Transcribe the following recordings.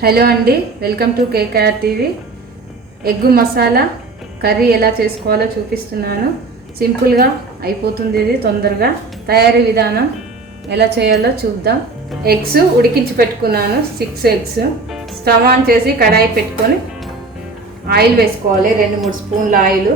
హలో అండి, welcome to KKR TV. Egg masala కర్రీ ఎలా చేసుకోవాలో చూపిస్తున్నాను. సింపుల్గా అయిపోతుంది, ఇది తొందరగా. తయారీ విధానం ఎలా చేయాలో చూద్దాం. ఎగ్స్ ఉడికించి పెట్టుకున్నాను, 6 ఎగ్స్. స్టవ్ ఆన్ చేసి కడాయి పెట్టుకొని ఆయిల్ వేసుకోవాలి, 2-3 స్పూన్ల ఆయిల్.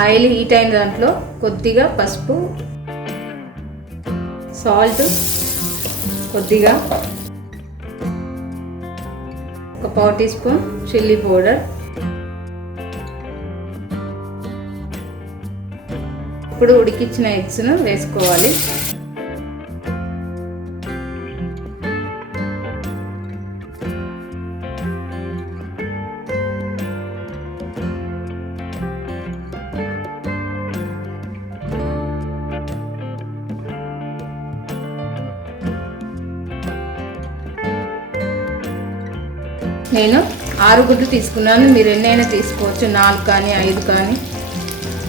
ఆయిల్ హీట్ అయిన దాంట్లో కొద్దిగా పసుపు, సాల్ట్ కొద్దిగా, ఒక 1/4 టీ స్పూన్ చిల్లీ పౌడర్. ఇప్పుడు ఉడికించిన ఎగ్స్ను వేసుకోవాలి. నేను 6 గుడ్లు తీసుకున్నాను, మీరు ఎన్నైనా తీసుకోవచ్చు, 4 కానీ 5 కానీ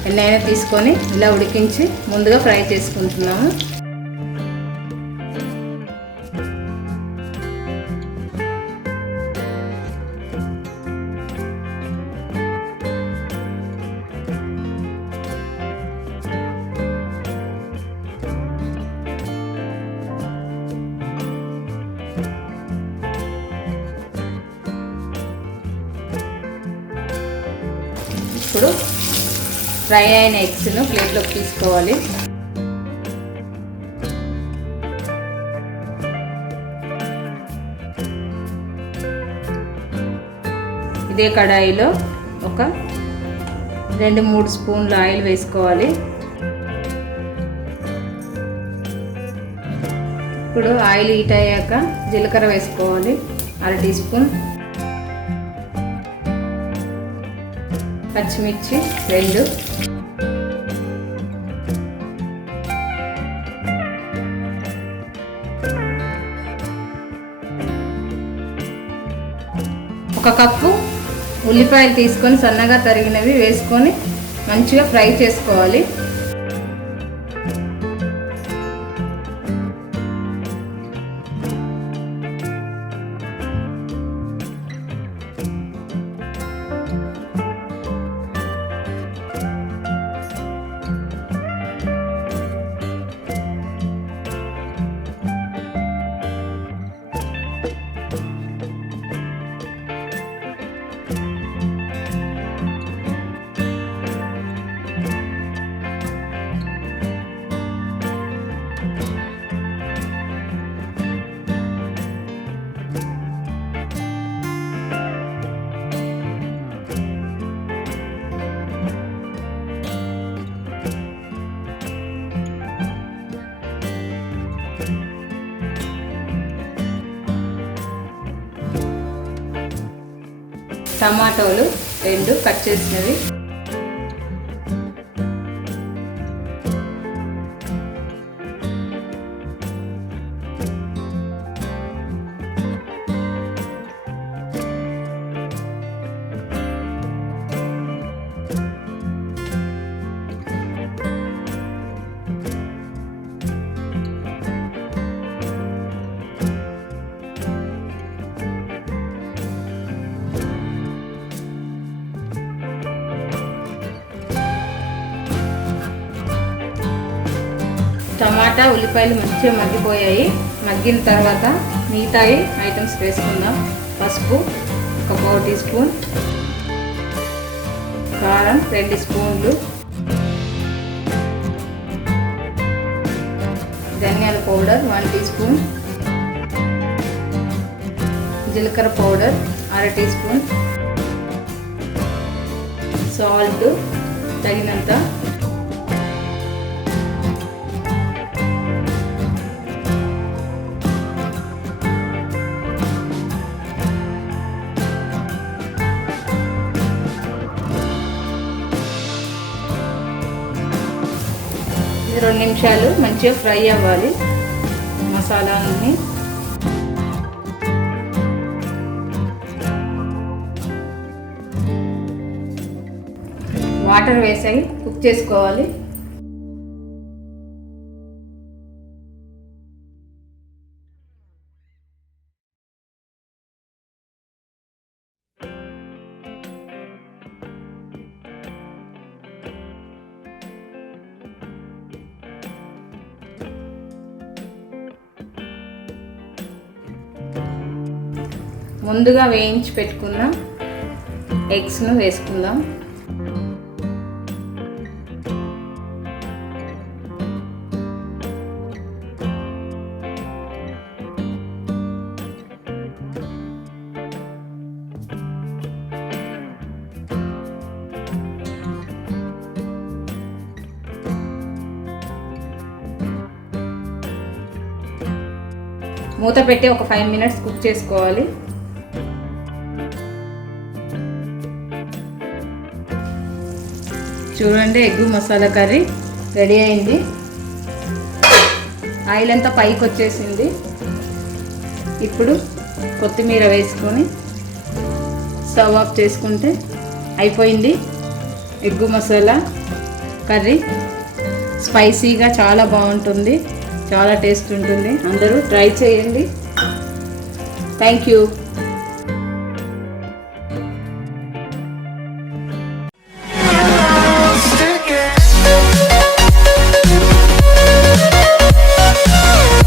ఎన్నైనా తీసుకొని ఇలా ఉడికించి ముందుగా ఫ్రై చేసుకుంటున్నాము. ఇప్పుడు ఫ్రై అయిన ఎగ్స్ను ప్లేట్లోకి తీసుకోవాలి. ఇదే కడాయిలో ఒక 2-3 స్పూన్ల ఆయిల్ వేసుకోవాలి. ఇప్పుడు ఆయిల్ హీట్ అయ్యాక జీలకర్ర వేసుకోవాలి, 1/2 టీ స్పూన్. పచ్చిమిర్చి 2, ఒక కప్పు ఉల్లిపాయలు తీసుకొని సన్నగా తరిగినవి వేసుకొని మంచిగా ఫ్రై చేసుకోవాలి. టమాటోలు 2 కట్ చేసినవి, టమాటా ఉల్లిపాయలు మంచిగా మగ్గిపోయాయి. మగ్గిన తర్వాత మిగతా ఐటమ్స్ వేసుకుందాం. పసుపు ఒక 1/4 టీ స్పూన్, కారం 2 స్పూన్లు, ధనియాల పౌడర్ 1 టీ స్పూన్, జీలకర్ర పౌడర్ 1/2 టీ స్పూన్, సాల్ట్ తగినంత, ఇది 2 నిమిషాలు మంచిగా ఫ్రై అవ్వాలి మసాలాని. వాటర్ వేసి కుక్ చేసుకోవాలి. ముందుగా వేయించి పెట్టుకున్న ఎగ్స్ను వేసుకుందాం. మూత పెట్టి ఒక 5 మినిట్స్ కుక్ చేసుకోవాలి. చూడండి, ఎగ్ మసాలా కర్రీ రెడీ అయింది. ఆయిల్ అంతా పైకి వచ్చేసింది. ఇప్పుడు కొత్తిమీర వేసుకొని స్టవ్ ఆఫ్ చేసుకుంటే అయిపోయింది ఎగ్ మసాలా కర్రీ. స్పైసీగా చాలా బాగుంటుంది, చాలా టేస్ట్ ఉంటుంది. అందరూ ట్రై చేయండి. Thank you.